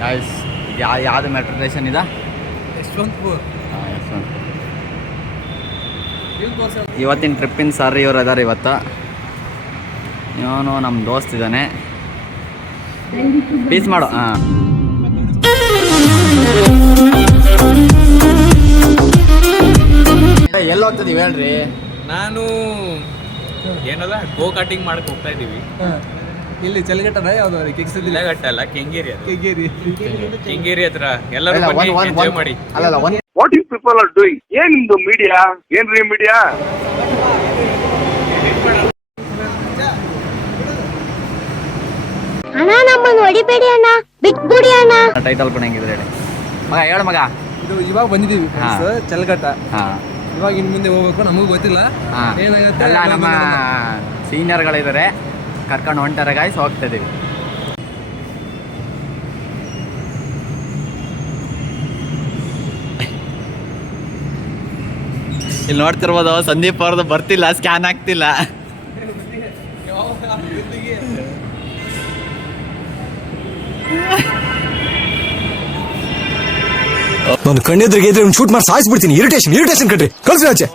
Guys ಯಾವುದು metro station ಇದೆ? ಯಶವಂತಪುರ. ಇವತ್ತಿನ ಟ್ರಿಪ್ಪಿನ ಸರ್ ಇವ್ರು ಅದಾರೆ. ಇವತ್ತು ಇವನು ನಮ್ಮ ದೋಸ್ತ್ ಇದ್ದಾನೆ. ಪೀಸ್ ಮಾಡು. ಎಲ್ಲಿ ಹೋಗ್ತದೀವಿ ಹೇಳ್ರಿ? ನಾನು ಏನದ ಗೋ ಕಾರ್ಟಿಂಗ್ ಮಾಡಕ್ ಹೋಗ್ತಾ ಇದೀವಿ. ಇಲ್ಲಿ ಚಲಗಟ್ಟನ ಯಾವ್ದು ಚಲಗಟ್ಟ ಅಲ್ಲ, ಕೆಂಗೇರಿ. ಕೆಂಗೇರಿ ಹತ್ರ ಎಲ್ಲರೂ ಎಂಜಾಯ್ ಮಾಡಿ. What you people are doing? ಏನ್ ನಿಮ್ದು ಮೀಡಿಯಾ? ಏನ್ರಿ ಮೀಡಿಯಾ? ಅಣ್ಣ ನಮ್ಮನ್ನು ಹೊಡಿಬೇಡಿ ಅಣ್ಣ, ಬಿಟ್ಬಿಡಿ ಅಣ್ಣ. ಟೈಟಲ್ ಕೊಡಂಗಿದ್ರೆ ಹೇಳಿ ಮಗ. ಹೇಳು ಮಗ. ಇದು ಇವಾಗ ಬಂದಿದ್ದೀವಿ ಚಲಗಟ್ಟ. ಇವಾಗ ಇನ್ ಮುಂದೆ ಹೋಗ್ಬೇಕು, ನಮಗೂ ಗೊತ್ತಿಲ್ಲ ಏನಾಗುತ್ತೆ. ಎಲ್ಲ ನಮ್ಮ ಸೀನಿಯರ್ಗಳಿದ್ದಾರೆ, ಕರ್ಕೊಂಡು ಹೊಂಟಾರೆ ಗಾಯ್ಸ್. ಹೋಗ್ತಾ ಇದೀವಿ. ಇಲ್ಲಿ ನೋಡ್ತಿರ್ಬೋದು, ಸಂದೀಪ್ ಅವ್ರದ್ದು ಬರ್ತಿಲ್ಲ, ಸ್ಕ್ಯಾನ್ ಆಗ್ತಿಲ್ಲ. ನಾನು ಕಣ್ಣೆದ್ರಿಗೆ ಇದ್ರೆ ಶೂಟ್ ಮಾಡಿ ಸಾಯಿಸ್ಬಿಡ್ತೀನಿ. ಇರಿಟೇಷನ್ ಕಟ್ರಿ, ಕಳ್ಸಿ ಆಚೆ.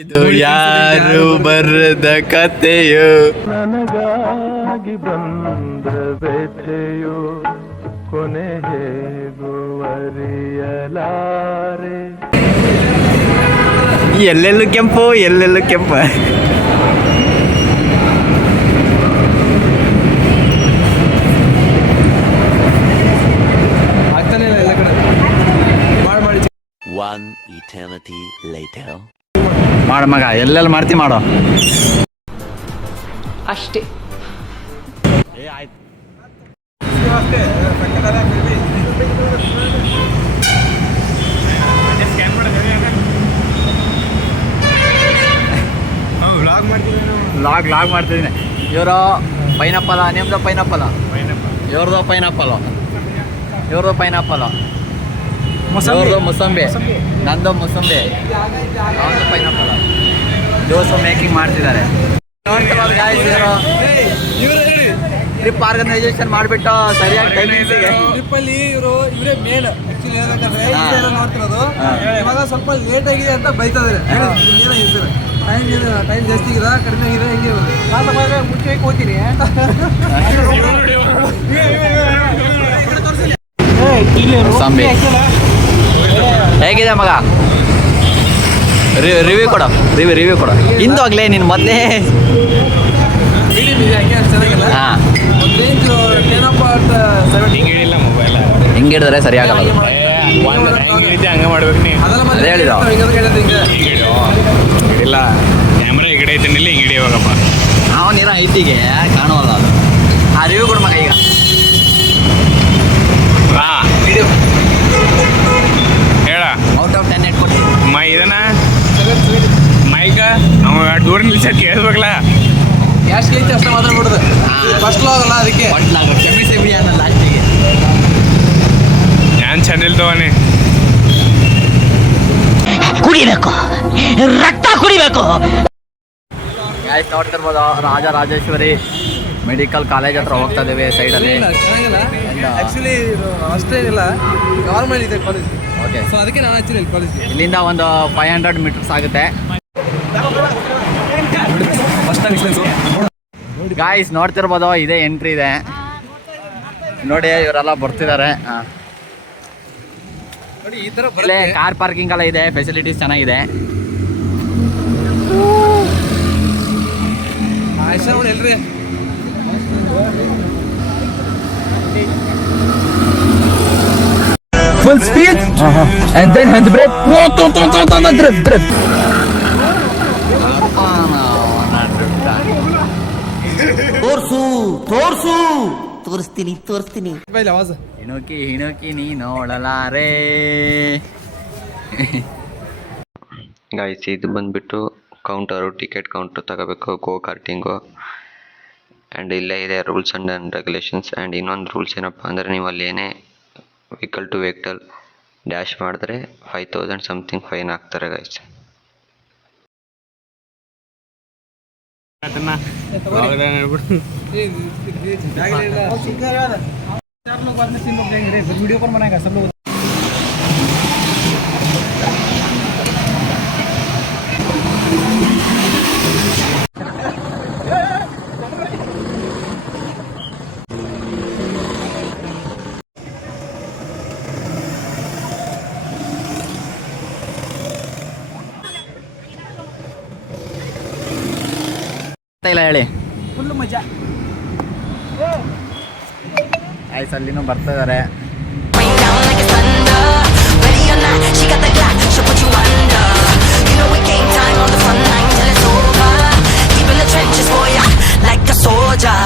ಇದು ಯಾರು ಬರದ ಕತೆಯೋ, ನನಗಾಗಿ ಬಂದ ವ್ಯಥೆಯೋ, ಕೊನೆ ಹೇಗುವರಿಯಲಾರೆ. ಎಲ್ಲೆಲ್ಲೂ ಕೆಂಪು, ಎಲ್ಲೆಲ್ಲೂ ಕೆಂಪು. ಆಗ್ತಾನೆ ಇಲ್ಲ ಎಲ್ಲ ಕಡೆ. ಮಾಡಿ One eternity later. ಮಾಡು ಮಗ, ಎಲ್ಲೆಲ್ಲಿ ಮಾಡ್ತಿ ಮಾಡೋ ಅಷ್ಟೇ. ಆಯ್ತು. ಲಾಗ್ ಮಾಡ್ತಿದ್ದೀನಿ. ಇವರು ಪೈನಾಪಲ, ನಿಮ್ದು ಪೈನಾಪಲ, ಇವ್ರದ್ದು ಪೈನಾಪಲು, ಇವ್ರದ್ದು ಪೈನಾಪಲು, ಇವ್ರದ್ದು ಮುಸಂಬಿ, ನಂದು ಮುಸಂಬಿ, ಅವನು ಪೈನಾಪಲ್. ಜ್ಯೂಸು ಮೇಕಿಂಗ್ ಮಾಡ್ತಿದ್ದಾರೆ. ಟ್ರಿಪ್ ಆರ್ಗನೈಸೇಷನ್ ಮಾಡಿಬಿಟ್ಟು ಸರಿಯಾಗಿ ಟೈಮಿಂಗ್ಸಿಗೆ. ಟ್ರಿಪ್ಪಲ್ಲಿ ಇವರೇ ಮೇನ್ ಆಕ್ಚುಲಿ ಹೇಳ್ಬೇಕಂದ್ರೆ ನೋಡ್ತಿರೋದು. ಇವಾಗ ಸ್ವಲ್ಪ ಲೇಟ್ ಆಗಿದೆ ಅಂತ ಬೈತಿದ್ದಾರೆ. ಟೈಮ್ ಜಾಸ್ತಿ ಇದೆ, ಕಡಿಮೆ ಆಗಿದೆ, ಹೆಂಗೆ ಮುಂಚೆ ಹೋಗ್ತೀನಿ. ಮುಸಂಬಿ ಹೇಗಿದೆ ಮಗ? ರಿವ್ಯೂ ಕೊಡು. ಇಂದು ಆಗ್ಲೇ ನೀನು ಮೊದಲೇ. ಹಾಂ, ಹಿಂಗೆ ಹಿಡಿದ್ರೆ ಸರಿಯಾಗಲ್ಲ. ಹಂಗೆ ಮಾಡ್ಬೇಕು ನೀ. ಅದೇ ಹೇಳಿದ. ಇಲ್ಲ ಕ್ಯಾಮ್ರಾ ಈ ಕಡೆ ಐತೆ, ಇಲ್ಲಿ ಹಿಂಗೆ ಹಿಡಿಯೋವಾಗಪ್ಪ. ನಾವು ನೀರ ಐತಿಗೆ ಕಾಣುವಲ್ಲ ಅದು. ಆ ರಿವ್ಯೂ ಕೊಡು ಮಗ ಈಗ. ಹೇಳ ಔಟ್ ಆಫ್ 10 8 ಕೊಡ್ತೀನಿ. ಇದನ್ನ ಮೈಕ ನಾವು ದೂರ ನಿಲ್ಸಕ್ಕೆ ಹೇಳ್ಬೇಕಲ್ಲ. ಎಷ್ಟು ಐತೆ ಅಷ್ಟು ಮಾತಾಡ್ಬಿಡುದು. ಫಸ್ಟ್ ಹೋಗಲ್ಲ ಅದಕ್ಕೆ ಕೆಮಿಸ್ಟ್ರಿ ಬಿಡಿ ಅನ್ನಲ್ಲ ಲಾಸ್ಟಿಗೆ. ನಾನು ಚಂದಿಲ್ ತಗೋನಿ. ಕುಡಿಬೇಕು, ರಕ್ತ ಕುಡಿಬೇಕು. ಆಯ್ತು, ನೋಡ್ತಿರ್ಬೋದು ರಾಜರಾಜೇಶ್ವರಿ ಮೆಡಿಕಲ್ ಕಾಲೇಜ್ ಹತ್ರ ಹೋಗ್ತಾ ಇದ್ದೇವೆ. ಸೈಡಲ್ಲಿ ಆಕ್ಚುಲಿ ಅಷ್ಟೇ ಇಲ್ಲ, ಗವರ್ಮೆಂಟ್ ಇದೆ ಕಾಲೇಜ್. ಓಕೆ, ಸೊ ಅದಕ್ಕೆ ನಾನು ಆಕ್ಚುಲಿ ಕಾಲೇಜ್ಗೆ ಇಲ್ಲಿಂದ ಒಂದು 500 ಮೀಟರ್ಸ್ ಆಗುತ್ತೆ. ಗಾಯ್ಸ್ ನೋಡ್ತಿರ್ಬೋದು, ಇದೇ ಎಂಟ್ರಿ ಇದೆ ನೋಡಿ. ಇವರೆಲ್ಲ ಬರ್ತಿದ್ದಾರೆ. ನೋಡಿ ಈ ಥರ ಇಲ್ಲೇ ಕಾರ್ ಪಾರ್ಕಿಂಗ್ ಎಲ್ಲ ಇದೆ, ಫೆಸಿಲಿಟೀಸ್ ಚೆನ್ನಾಗಿದೆ. ಆಯ್ತಾ ನೋಡಿ ಎಲ್ರಿ. Full speed and then hand brake. Drip. ತೋರಿಸ್ತೀನಿ. ಬೈಲ ಆವಾಜ್. ಹಿಣುಕಿ ನೀ ನೋಡಲಾರೆ. ಗಾಯ್ಸ್, ಇದು ಬಂದುಬಿಟ್ಟು ಕೌಂಟರು, ಟಿಕೆಟ್ ಕೌಂಟರ್ ತಗೋಬೇಕು ಗೋ ಕಾರ್ಟಿಂಗು. ಆ್ಯಂಡ್ ಇಲ್ಲೇ ಇದೆ ರೂಲ್ಸ್ ಆ್ಯಂಡ್ ರೆಗ್ಯುಲೇಷನ್ಸ್. ಆ್ಯಂಡ್ ಇನ್ನೊಂದು ರೂಲ್ಸ್ ಏನಪ್ಪ ಅಂದರೆ, ನೀವು ಅಲ್ಲಿ ಏನೇ ವೆಹಿಕಲ್ ಟು ವೆಹಿಕಲ್ ಡ್ಯಾಶ್ ಮಾಡಿದ್ರೆ 5000 ಸಮಥಿಂಗ್ ಫೈನ್ ಹಾಕ್ತಾರೆ ಗಾಯ್ಸ್. ಅದನ್ನ ಬ್ಲಾಗ್ದಾಗ ಹೇಳ್ಬಿಡು. वीडियो कौन बनाएगा सब लोग ಇಲ್ಲ ಹೇಳಿ फुल मजा ಆಯ್ತು ಅಲ್ಲಿನೂ ಬರ್ತಾ ಇದಾರೆ. Rain down like it's thunder. Ready or not, she got the Glock, she'll put you under. You know it game time on the front line till it's over. Deep in the trenches for ya, like a soldier.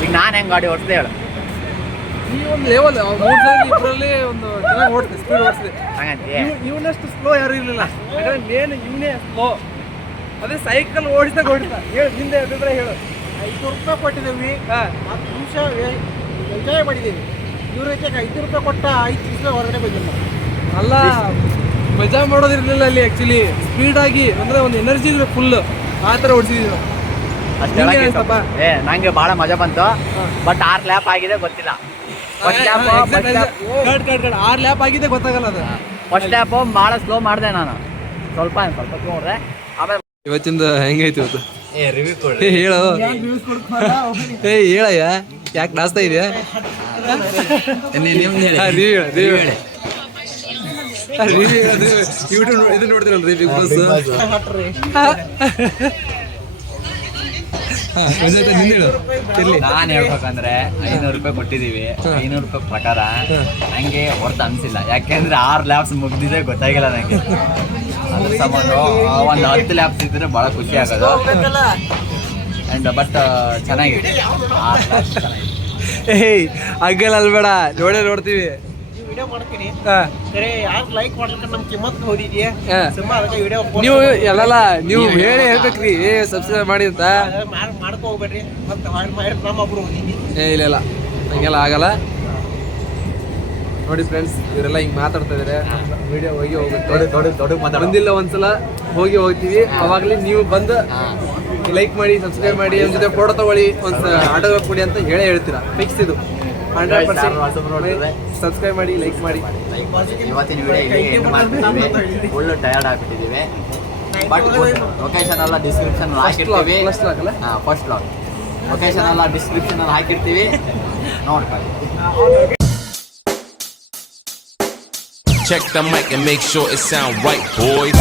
ಈಗ ನಾನು ಹೆಂಗೆ ಗಾಡಿ ಓಡಿಸ್ದೆ ಹೇಳು. ಈ ಒಂದು level ಇಬ್ಬರಲ್ಲಿ ಒಂದು ಚೆನ್ನಾಗಿ ಓಡಿಸ್ದೆ, ಸ್ಪೀಡ್ ಓಡಿಸ್ದೆ. ಹಂಗಂತೀಯ? ಇವನಷ್ಟು ಸ್ಲೋ ಯಾರು ಇರಲಿಲ್ಲ. ಯಾಕಂದ್ರೆ ಮೇನ್ ಇವನೇ ಸ್ಲೋ. ಅದೇ ಸೈಕಲ್ ಓಡಿಸ್ದಾಗ ಓಡಿಸ್ದ. ಹೇಳು ಹಿಂದೆ ಎದ್ದಿದ್ರೆ ಹೇಳು. 500 ರೂಪಾಯಿ ಕೊಟ್ಟಿದ್ದೀವಿ, 10 ನಿಮಿಷ ಎಂಜಾಯ್ ಮಾಡಿದ್ದೀವಿ. ಇವ್ರ ಐತೆ 5 ರೂಪಾಯಿ ಕೊಟ್ಟ 5 ನಿಮಿಷ ಹೊರಗಡೆ ಬಂದಿಲ್ಲ. ಅಲ್ಲ, ಮಜಾ ಮಾಡೋದಿರಲಿಲ್ಲ ಅಲ್ಲಿ. ಆ್ಯಕ್ಚುಲಿ ಸ್ಪೀಡಾಗಿ ಅಂದರೆ ಒಂದು ಎನರ್ಜಿ ಫುಲ್ ಆ ಥರ ಓಡಿಸಿದ್ವಿ ನಾವು. ಅಷ್ಟು ಹೇಳಕ್ಕೆ ಇಷ್ಟಪ್ಪ. ನಂಗೆ ಭಾಳ ಮಜಾ ಬಂತು. ಬಟ್ 6 ಲ್ಯಾಪ್ ಆಗಿದೆ ಗೊತ್ತಿಲ್ಲ. ಫಸ್ಟ್ ಲ್ಯಾಪ್ 6 ಲ್ಯಾಪ್ ಆಗಿದೆ ಗೊತ್ತಾಗಲ್ಲ ಅದು. ಫಸ್ಟ್ ಲ್ಯಾಪು ಭಾಳ ಸ್ಲೋ ಮಾಡಿದೆ ನಾನು. ಸ್ವಲ್ಪ ನೋಡಿದೆ. ಆಮೇಲೆ ಇವತ್ತಿಂದ ಹೆಂಗೈತಿ ಇವತ್ತು ರಿವ್ಯೂ ಕೊಡಿ. ಹೇಳು. ಹೇಳಯ್ಯ, ಯಾಕೆ ನಾಸ್ತಾ ಇದೆಯಾ? ಯೂಟ್ಯೂಬ್ ಇದು ನೋಡ್ತೀರಲ್ರಿ ಬಿಗ್ ಬಾಸ್. ನಾನು ಹೇಳ್ಬೇಕಂದ್ರೆ 500 ರೂಪಾಯಿ ಕೊಟ್ಟಿದ್ದೀವಿ. 500 ರೂಪಾಯಿ ಪ್ರಕಾರ ನಂಗೆ ಹೊರ್ತು ಅನ್ಸಿಲ್ಲ. ಯಾಕೆಂದ್ರೆ 6 ಲ್ಯಾಬ್ಸ್ ಮುಗ್ದಿದೆ ಗೊತ್ತಾಗಿಲ್ಲ ನಂಗೆ. ಅದ್ರ ಸಂಬಂಧ ಒಂದು 10 ಲ್ಯಾಬ್ಸ್ ಇದ್ರೆ ಭಾಳ ಖುಷಿ ಆಗೋದು. ಆ್ಯಂಡ್ ಬಟ್ ಚೆನ್ನಾಗಿದೆ. 6 ಲ್ಯಾಬ್ಸ್ ಚೆನ್ನಾಗಿದೆ. ಏಯ್ ಹಂಗಲ್ಲ ಅಲ್ಬೇಡ, ನೋಡ್ತೀವಿ. ನೀವು ಎಲ್ಲಲ್ಲ ನೀವು ಹೇಳಿ ಹೇಳ್ಬೇಕ್ರಿ ಸಬ್ಸ್ಕ್ರೈಬ್ ಮಾಡಿ ಅಂತ. ಇಲ್ಲ ಹಂಗೆಲ್ಲ ಆಗಲ್ಲ. ನೋಡಿ ಫ್ರೆಂಡ್ಸ್, ಇವರೆಲ್ಲ ಹಿಂಗೆ ಮಾತಾಡ್ತಾ ಇದಾರೆ. ವಿಡಿಯೋ ಹೋಗಿ ಹೋಗುತ್ತೆ. ಬಂದಿಲ್ಲ ಒಂದ್ಸಲ ಹೋಗ್ತೀವಿ. ಅವಾಗಲೇ ನೀವು ಬಂದು ಲೈಕ್ ಮಾಡಿ, ಸಬ್ಸ್ಕ್ರೈಬ್ ಮಾಡಿ, ನಮ್ಮ ಜೊತೆ ಫೋಟೋ ತಗೊಳ್ಳಿ, ಒಂದು ಆಟೋಗ್ರಾಫ್ ಕೊಡಿ ಅಂತ ಹೇಳ್ತೀರಾ. ಫಿಕ್ಸ್ ಇದು 100%. ಸಬ್ಸ್ಕ್ರೈಬ್ ಮಾಡಿ, ಲೈಕ್ ಮಾಡಿ. ಇವತ್ತಿನ ವಿಡಿಯೋ ಫುಲ್ ಟಯರ್ಡ್ ಆಗಿಬಿಟ್ಟಿದ್ದೀವಿ. ಬಟ್ ಲೊಕೇಶನ್ ಎಲ್ಲ ಡಿಸ್ಕ್ರಿಪ್ಷನ್ ಹಾಕಿರ್ತೀವಿ. ಫಸ್ಟ್ ಲಾಗ್ ಲೊಕೇಶನ್ ಎಲ್ಲ ಡಿಸ್ಕ್ರಿಪ್ಷನ್ ಅಲ್ಲಿ ಹಾಕಿರ್ತೀವಿ, ನೋಡ್ಕೊಳ್ಳಿ. Check the mic and make sure it sound right, boys.